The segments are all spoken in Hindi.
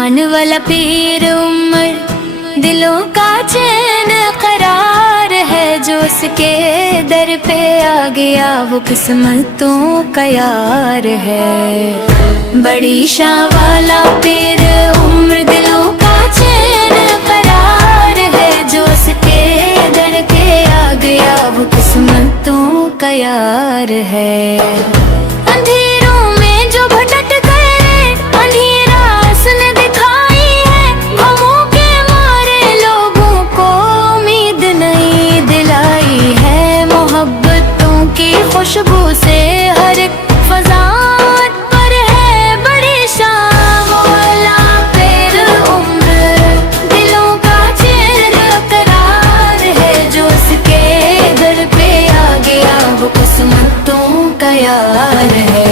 शान वाला पीर उम्र दिलों का चैन करार है, जो उसके दर पे आ गया वो किस्मतों का यार है। बड़ी शान वाला पीर उम्र दिलों का चैन करार है, जो उसके दर पे आ गया वो किस्मतों का यार है। अंधेरों में जो भटक गए अंधेरा उसने दिखाई है, गमों के मारे लोगों को उम्मीद नहीं दिलाई है। मोहब्बतों की खुशबू से हर एक फज़ात पर है बड़ी शान वाला पीर उम्र दिलों का चैन करार है, जो उसके दर पे आ गया वो किस्मतों का यार है।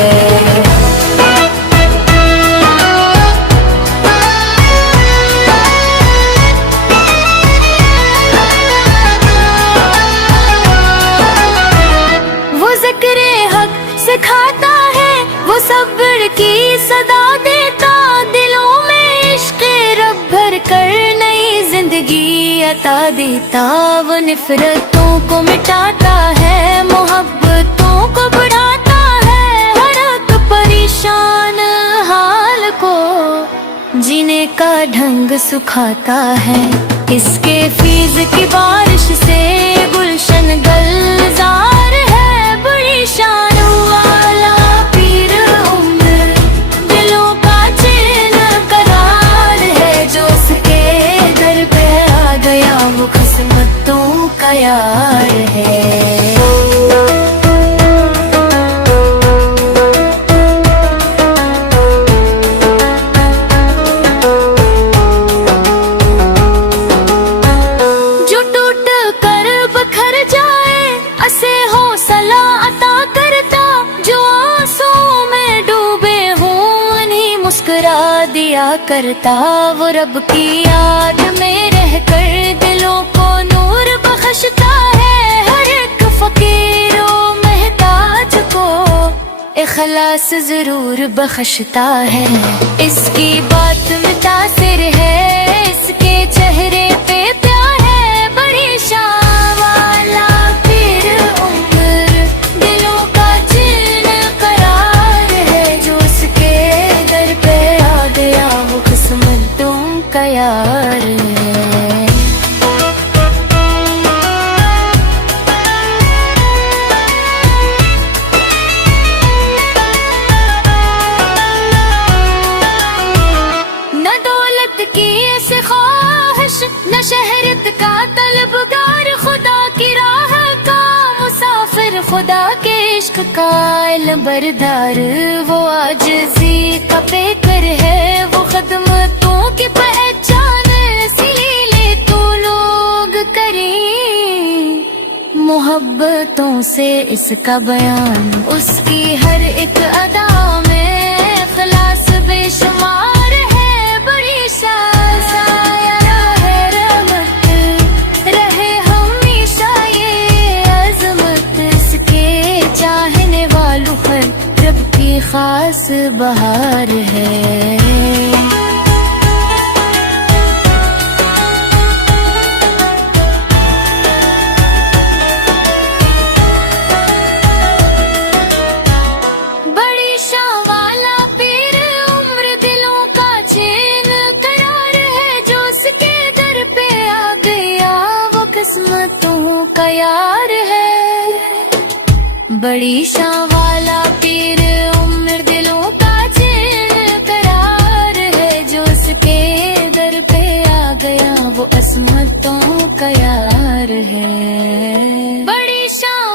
सिखाता है वो सब्र की सदा देता, दिलों में इश्क़ रब भर कर नई जिंदगी अता देता। वो नफरतों को मिटाता है, मोहब्बतों को बढ़ाता है, हर एक परेशान हाल को जीने का ढंग सिखाता है। इसके फीज़ की बारिश से गुलशन गुलजार है, बड़ी शान वाला पीर उम्र दिलों का चैन करार है, जो उसके दर पे आ गया वो किस्मतों का यार है। से हौसला अता करता, जो आंसू में डूबे हों उन्हीं मुस्कुरा दिया करता। वो रब की याद में रहकर दिलों को नूर बख्शता है, हर एक फकीरों महताज को इखलास जरूर बख्शता है। इसकी बात मुतासिर है, इसके चेहरे पे प्यार है, बड़ी शान वाला यार है। न दौलत की ऐसी ख्वाहिश, न शहरत का तलबगार, खुदा की राह का मुसाफिर, खुदा के इश्क का इल्म-बरदार। वो आजिज़ी का पेकर है, वो खिदमतों की पहचान, इसीलिए तो लोग करें मोहब्बतों से इसका बयान। उसकी हर एक अदा में इखलास बेशुमार है, बड़ी साया है रहमत रहे हमेशा ये अज़मत, इसके चाहने वालों पर रब की खास बहार है। किस्मतों का यार है, बड़ी शान वाला पीर उम्र दिलों का चैन करार है, जो उसके दर पे आ गया वो किस्मतों का यार है। बड़ी शान